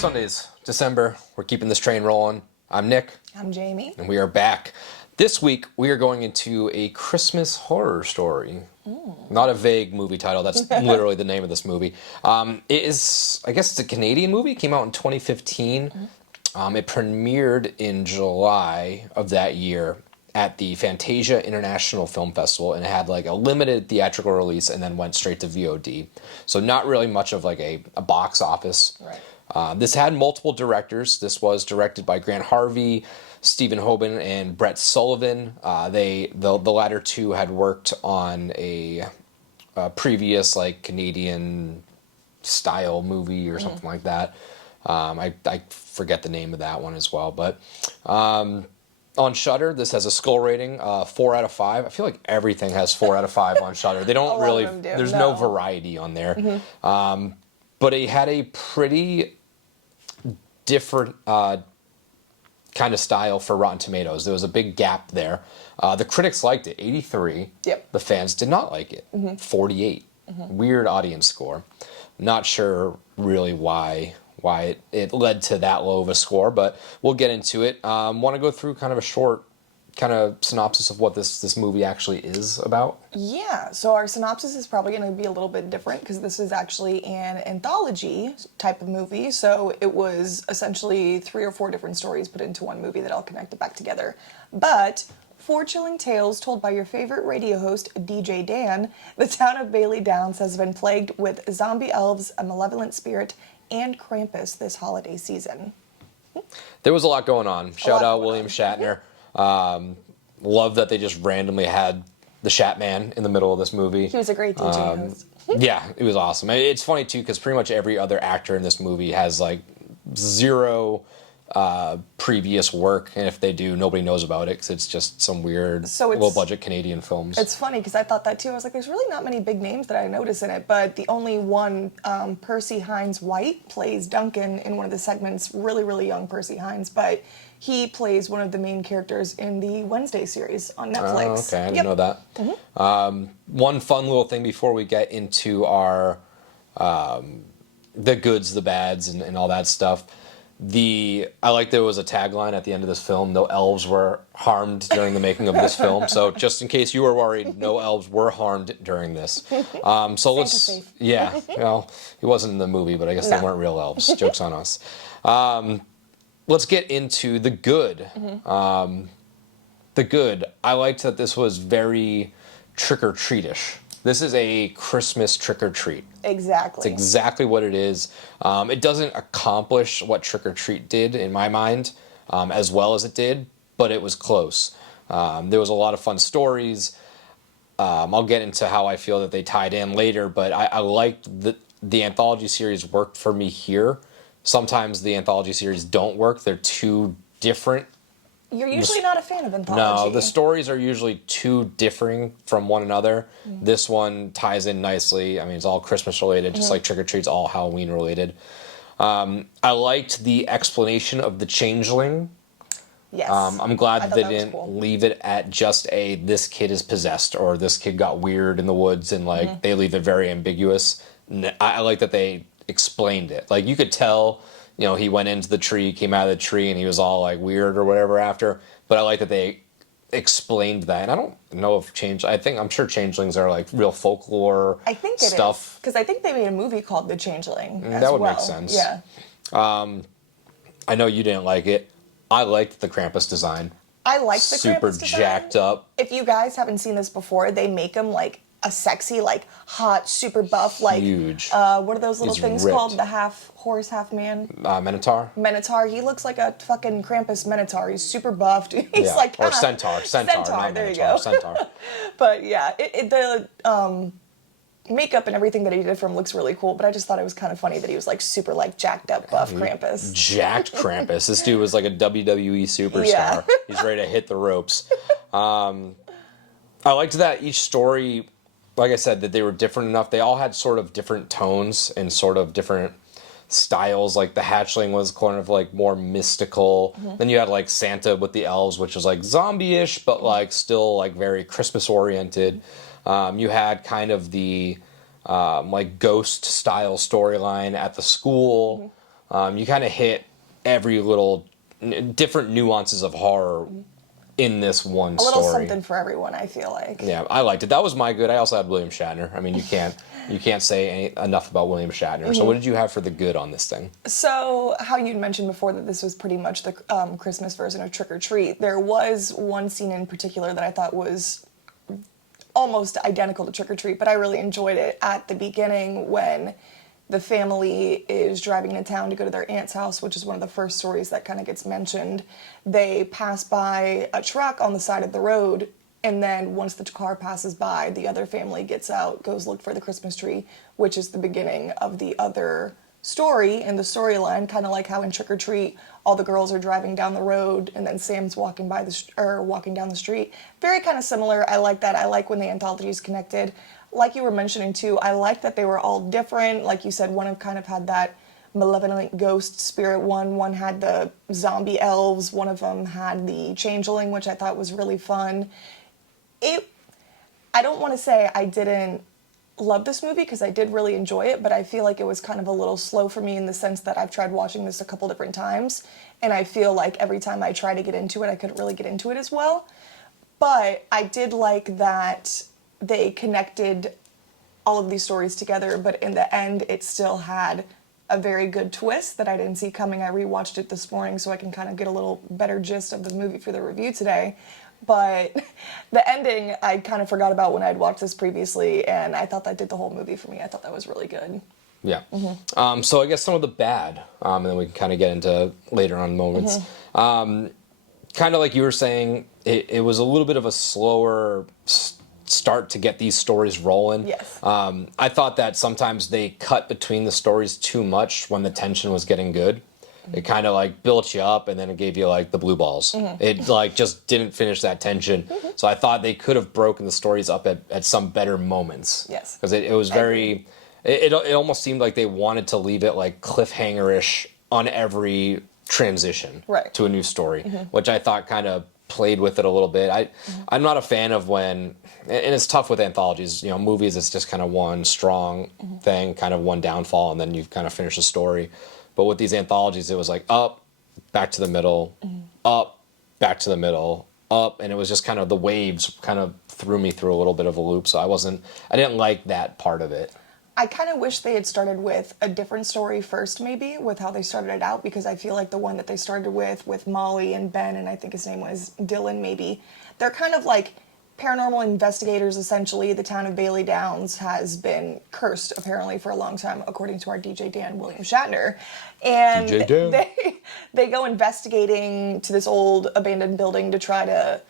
Sundays, December. We're keeping this train rolling. I'm Nick. I'm Jamie. And we are back. This week, we are going into a Christmas horror story. Not a vague movie title. That's literally the name of this movie. It is, I guess it's a Canadian movie. It came out in 2015. It premiered in July of that year at the Fantasia International Film Festival, and it had like a limited theatrical release and then went straight to VOD. So not really much of like a box office. Right. This had multiple directors. This was directed by Grant Harvey, Stephen Hoban, and Brett Sullivan. The latter two had worked on a previous like Canadian style movie or something like that. I forget the name of that one as well, but on Shudder, this has a skull rating 4 out of 5. I feel like everything has 4 out of 5 on Shudder. They don't really. There's no variety on there, but it had a pretty different kind of style for Rotten Tomatoes. There was a big gap there. The critics liked it, 83. Yep. The fans did not like it, 48. Weird audience score. Not sure really why it led to that low of a score, but we'll get into it. Want to go through kind of a short kind of synopsis of what this movie actually is about? Yeah, so our synopsis is probably going to be a little bit different because this is actually an anthology type of movie. So it was essentially 3 or 4 different stories put into one movie that all connected back together. But 4 chilling tales told by your favorite radio host, DJ Dan, the town of Bailey Downs has been plagued with zombie elves, a malevolent spirit, and Krampus this holiday season. There was a lot going on. Shout out William Shatner. Love that they just randomly had the Shatman in the middle of this movie. He was a great DJ host. Yeah, it was awesome. It's funny too because pretty much every other actor in this movie has like 0 previous work, and if they do, nobody knows about it because it's just some weird low-budget Canadian films. It's funny because I thought that too. I was like, there's really not many big names that I notice in it, but the only one, Percy Hines White, plays Duncan in one of the segments. Really, really young Percy Hines, but he plays one of the main characters in the Wednesday series on Netflix. Oh, okay, I didn't know that. One fun little thing before we get into our the goods, the bads, and all that stuff. I like there was a tagline at the end of this film, no elves were harmed during the making of this film. So just in case you were worried, no elves were harmed during this. So let's, safe. Yeah, well, he wasn't in the movie, but I guess they weren't real elves. Joke's on us. Let's get into the good. The good, I liked that this was very trick-or-treatish. This is a Christmas trick-or-treat. Exactly. It's exactly what it is. It doesn't accomplish what Trick or Treat did, in my mind, as well as it did, but it was close. There was a lot of fun stories. I'll get into how I feel that they tied in later, but I liked the anthology series worked for me here. Sometimes the anthology series don't work. They're too different. You're usually not a fan of anthology. No, the stories are usually too differing from one another. This one ties in nicely. I mean, it's all Christmas related, just like Trick or Treat's all Halloween related. I liked the explanation of the changeling. Yes. I'm glad that they didn't leave it at just this kid is possessed or this kid got weird in the woods and like they leave it very ambiguous. I like that they explained it. Like you could tell, you know, he went into the tree, came out of the tree, and he was all like weird or whatever after. But I like that they explained that. And I don't know if I'm sure changelings are like real folklore stuff. I think it is. Because I think they made a movie called The Changeling as that would make sense. Yeah. I know you didn't like it. I liked the Krampus design. I liked the Krampus design. Super jacked up. If you guys haven't seen this before, they make him like a sexy, like hot, super buff, like huge. What are those little things ripped. called? The half horse, half man. Minotaur. Minotaur. He looks like a fucking Krampus Minotaur. He's super buffed. He's like or centaur. Centaur. Not There Minotaur, you go. Centaur. But yeah, the makeup and everything that he did for him looks really cool. But I just thought it was kind of funny that he was like super like jacked up buff Krampus. Jacked Krampus. This dude was like a WWE superstar. Yeah. He's ready to hit the ropes. I liked that each story, like I said, that they were different enough. They all had sort of different tones and sort of different styles. Like the hatchling was kind of like more mystical. Then you had like Santa with the elves, which was like zombie-ish, but like still like very Christmas oriented. You had kind of the like ghost style storyline at the school. You kind of hit every little different nuances of horror in this one A little story. something for everyone, I feel like. Yeah, I liked it. That was my good. I also had William Shatner. I mean, you can't say enough about William Shatner. So what did you have for the good on this thing? So, how you'd mentioned before that this was pretty much the Christmas version of Trick or Treat, there was one scene in particular that I thought was almost identical to Trick or Treat, but I really enjoyed it at the beginning when the family is driving into town to go to their aunt's house, which is one of the first stories that kind of gets mentioned. They pass by a truck on the side of the road, and then once the car passes by, the other family gets out, goes look for the Christmas tree, which is the beginning of the other story in the storyline, kind of like how in Trick or Treat, all the girls are driving down the road, and then Sam's walking by walking down the street. Very kind of similar. I like that. I like when the anthologies connected. Like you were mentioning too, I like that they were all different. Like you said, one of kind of had that malevolent ghost spirit one had the zombie elves, one of them had the changeling, which I thought was really fun. I don't want to say I didn't love this movie because I did really enjoy it, but I feel like it was kind of a little slow for me in the sense that I've tried watching this a couple different times, and I feel like every time I try to get into it, I couldn't really get into it as well. But I did like that they connected all of these stories together, but in the end, it still had a very good twist that I didn't see coming. I rewatched it this morning so I can kind of get a little better gist of the movie for the review today. But the ending, I kind of forgot about when I'd watched this previously, and I thought that did the whole movie for me. I thought that was really good. Yeah. So I guess some of the bad, and then we can kind of get into later on moments. Kind of like you were saying, it was a little bit of a slower start to get these stories rolling. Yes. I thought that sometimes they cut between the stories too much when the tension was getting good. It kind of like built you up and then it gave you like the blue balls. It like just didn't finish that tension. So I thought they could have broken the stories up at some better moments. Yes. Because it was very, it almost seemed like they wanted to leave it like cliffhanger-ish on every transition to a new story, which I thought kind of played with it a little bit. I'm not a fan of when, and it's tough with anthologies, you know, movies, it's just kind of one strong thing, kind of one downfall, and then you've kind of finished the story. But with these anthologies, it was like up, back to the middle, up, back to the middle, up, and it was just kind of the waves kind of threw me through a little bit of a loop. So I didn't like that part of it. I kind of wish they had started with a different story first, maybe, with how they started it out, because I feel like the one that they started with Molly and Ben, and I think his name was Dylan, maybe, they're kind of like paranormal investigators, essentially. The town of Bailey Downs has been cursed, apparently, for a long time, according to our DJ Dan, William Shatner. And DJ Dan. they go investigating to this old abandoned building to try to,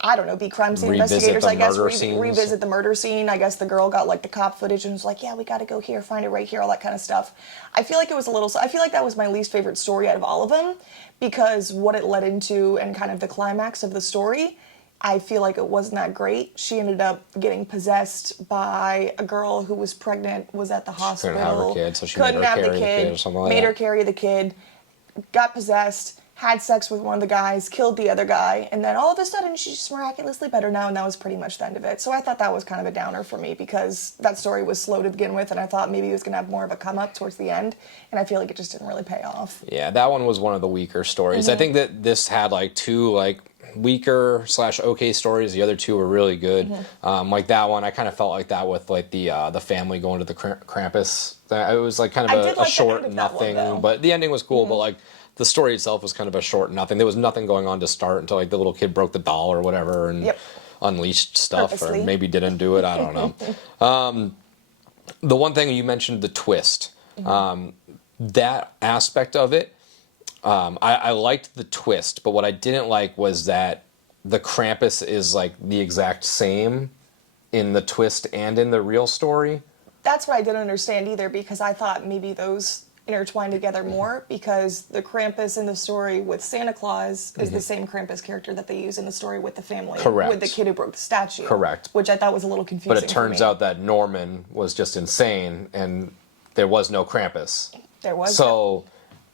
I don't know, be crime scene investigators, I guess, revisit the murder scene. I guess the girl got like the cop footage and was like, yeah, we got to go here, find it right here, all that kind of stuff. I feel like that was my least favorite story out of all of them, because what it led into and kind of the climax of the story, I feel like it wasn't that great. She ended up getting possessed by a girl who was pregnant, was at the hospital. Couldn't have her kid, so she made her carry the kid or something like that. Made her carry the kid, got possessed, had sex with one of the guys, killed the other guy, and then all of a sudden she's just miraculously better now, and that was pretty much the end of it. So I thought that was kind of a downer for me, because that story was slow to begin with, and I thought maybe it was going to have more of a come up towards the end, and I feel like it just didn't really pay off. Yeah, that one was one of the weaker stories. I think that this had like two like weaker / okay stories. The other two were really good. Like that one, I kind of felt like that with like the family going to the Krampus. It was like kind of a short nothing, but the ending was cool. But like the story itself was kind of a short nothing. There was nothing going on to start until like the little kid broke the doll or whatever and unleashed stuff, purposely. Or maybe didn't do it. I don't know. The one thing you mentioned, the twist, that aspect of it. I liked the twist, but what I didn't like was that the Krampus is like the exact same in the twist and in the real story. That's what I didn't understand either, because I thought maybe those intertwined together more, because the Krampus in the story with Santa Claus is the same Krampus character that they use in the story with the family. Correct. With the kid who broke the statue. Correct. Which I thought was a little confusing. But it turns out that Norman was just insane and there was no Krampus. There was.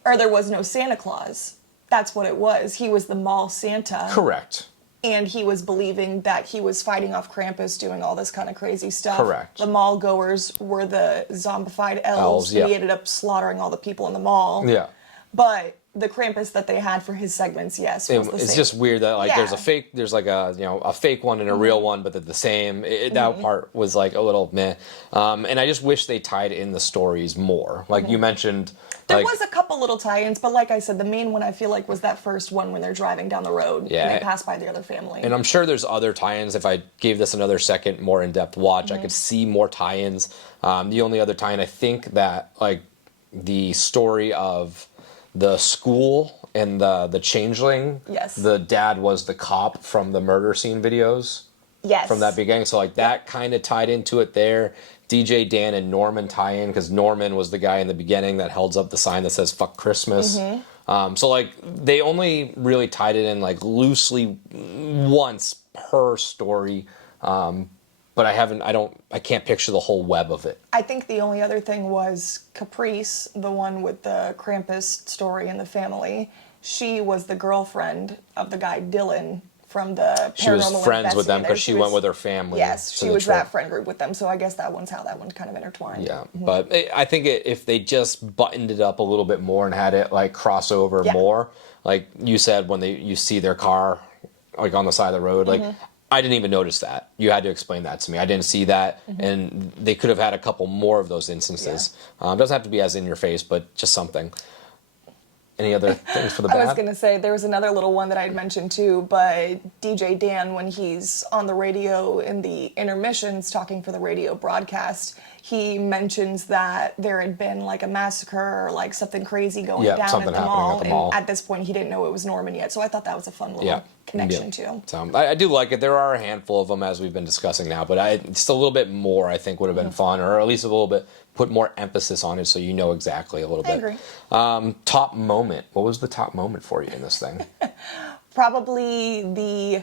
Or there was no Santa Claus. That's what it was. He was the mall Santa. Correct. and he was believing that he was fighting off Krampus, doing all this kind of crazy stuff. Correct. The mall goers were the zombified elves, yeah. and he ended up slaughtering all the people in the mall. Yeah. But the Krampus that they had for his segments, yes, was the It's same. just weird that like Yeah. there's like a fake one and a real one, but they're the same. That part was like a little meh, and I just wish they tied in the stories more. Like you mentioned, There was a couple little tie-ins, but like I said, the main one I feel like was that first one when they're driving down the road Yeah. and they pass by the other family. and I'm sure there's other tie-ins. If I gave this another second, more in-depth watch, I could see more tie-ins. The only other tie-in I think that like the story of the school and the changeling. Yes. The dad was the cop from the murder scene videos. Yes. From that beginning, so like that kind of tied into it there. DJ Dan and Norman tie in because Norman was the guy in the beginning that holds up the sign that says "Fuck Christmas." So like they only really tied it in like loosely once per story, but I can't picture the whole web of it. I think the only other thing was Caprice, the one with the Krampus story in the family. She was the girlfriend of the guy Dylan from the She was Paranormal friends with them because Investigators. she went with her family. Yes, to she the was trip. that friend group with them. So I guess that one's how that one kind of intertwined. Yeah, but I think if they just buttoned it up a little bit more and had it like cross over Yeah. more, like you said, when you see their car like on the side of the road, like I didn't even notice that. You had to explain that to me. I didn't see that, and they could have had a couple more of those instances. Doesn't have to be as in your face, but just something. Any other things for the bad? I was going to say, there was another little one that I'd mentioned too, but DJ Dan, when he's on the radio in the intermissions talking for the radio broadcast, he mentions that there had been like a massacre or like something crazy going down something at the happening mall. at the mall. And at this point, he didn't know it was Norman yet. So I thought that was a fun little connection too. So I do like it. There are a handful of them as we've been discussing now, but just a little bit more I think would have been fun, or at least a little bit put more emphasis on it so you know exactly a little bit. I agree. Top moment. What was the top moment for you in this thing? Probably the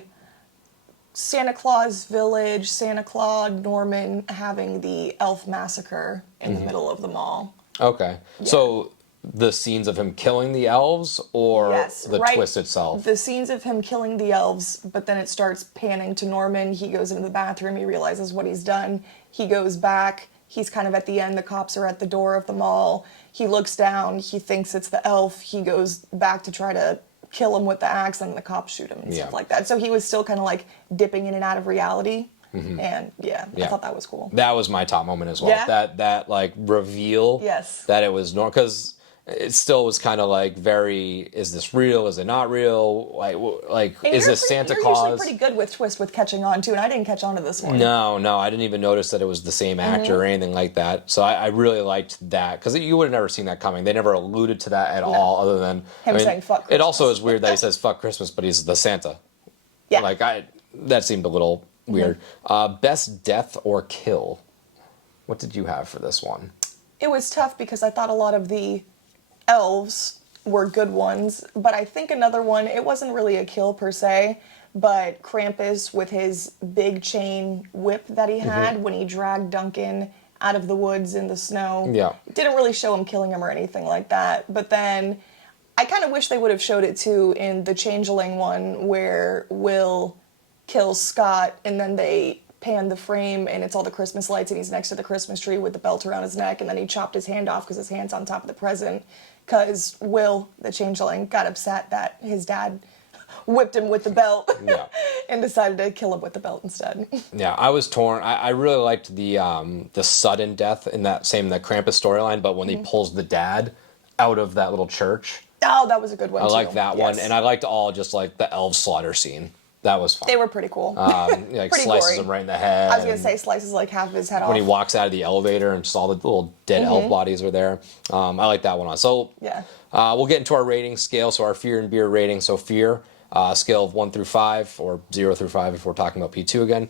Santa Claus Village, Santa Claus Norman having the elf massacre in the middle of the mall. Okay. Yeah. So the scenes of him killing the elves or Yes, the right. twist itself? The scenes of him killing the elves, but then it starts panning to Norman. He goes into the bathroom, he realizes what he's done. He goes back, he's kind of at the end, the cops are at the door of the mall. He looks down, he thinks it's the elf. He goes back to try to kill him with the axe, and the cops shoot him and stuff like that. So he was still kind of like dipping in and out of reality. And I thought that was cool. That was my top moment as well. Yeah? That like reveal. Yes. That it was normal, because it still was kind of like very, is this real? Is it not real? Like And is this Santa Claus? You're usually pretty good with twist with catching on too, and I didn't catch on to this one. No, I didn't even notice that it was the same actor or anything like that. So I really liked that, because you would have never seen that coming. They never alluded to that at all, other than him saying "fuck Christmas." It also is weird that he says "fuck Christmas," but he's the Santa. Yeah. Like that seemed a little weird. Best death or kill. What did you have for this one? It was tough because I thought a lot of the elves were good ones, but I think another one, it wasn't really a kill per se, but Krampus with his big chain whip that he had when he dragged Duncan out of the woods in the snow. Yeah. It didn't really show him killing him or anything like that, but then I kind of wish they would have showed it too in the Changeling one where Will kills Scott and then they pan the frame and it's all the Christmas lights and he's next to the Christmas tree with the belt around his neck, and then he chopped his hand off because his hand's on top of the present because Will, the Changeling, got upset that his dad whipped him with the belt and decided to kill him with the belt instead. Yeah, I was torn. I really liked the sudden death in that Krampus storyline, but when he pulls the dad out of that little church. Oh, that was a good one I too. liked that one, Yes. and I liked all just like the elf slaughter scene. That was fun. They were pretty cool. Like pretty slices gory. him right in the head. I was going to say slices like half of his head off. when he walks out of the elevator and just all the little dead elf bodies are there. I like that one. So Yeah. we'll get into our rating scale. So our fear and beer rating. So fear, scale of 1 through 5, or 0 through 5 if we're talking about P2 again.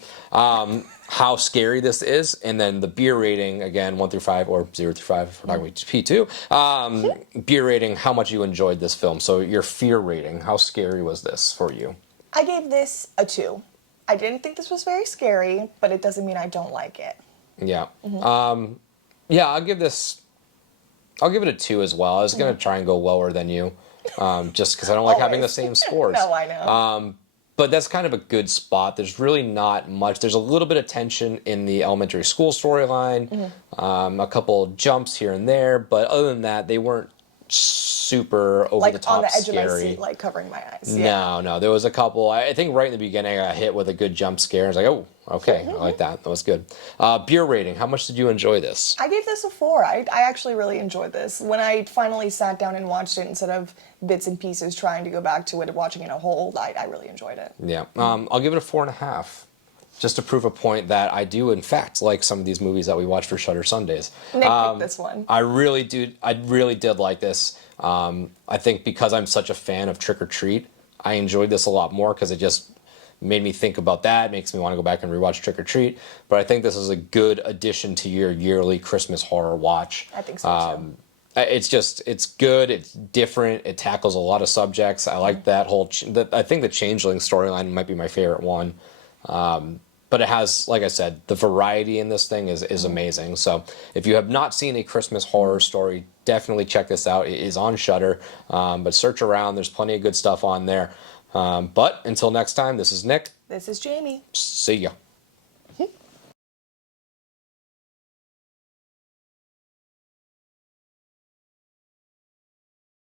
How scary this is, and then the beer rating again, 1 through 5, or 0 through 5 if we're talking about P2. Beer rating, how much you enjoyed this film. So your fear rating, how scary was this for you? I gave this a 2. I didn't think this was very scary, but it doesn't mean I don't like it. Yeah. Yeah, I'll give it a 2 as well. I was going to try and go lower than you, just because I don't like having the same scores. No, I know. but that's kind of a good spot. There's really not much. There's a little bit of tension in the elementary school storyline, a couple jumps here and there, but other than that, they weren't super over Like the on top the edge of my scary. seat, like covering my eyes. Yeah. No, there was a couple. I think right in the beginning, I got hit with a good jump scare. I was like, oh, okay, I like that. That was good. Beer rating. How much did you enjoy this? I gave this a 4. I actually really enjoyed this. When I finally sat down and watched it instead of bits and pieces trying to go back to it, watching it in a whole, I really enjoyed it. Yeah, I'll give it a 4.5. Just to prove a point that I do, in fact, like some of these movies that we watch for Shudder Sundays. Nick picked this one. I really do. I really did like this. I think because I'm such a fan of Trick or Treat, I enjoyed this a lot more because it just made me think about that. It makes me want to go back and rewatch Trick or Treat. But I think this is a good addition to your yearly Christmas horror watch. I think so too. It's good. It's different. It tackles a lot of subjects. I like that whole. I think the Changeling storyline might be my favorite one. But it has, like I said, the variety in this thing is amazing. So if you have not seen a Christmas horror story, definitely check this out. It is on Shudder. But search around. There's plenty of good stuff on there. But until next time, this is Nick. This is Jamie. See ya.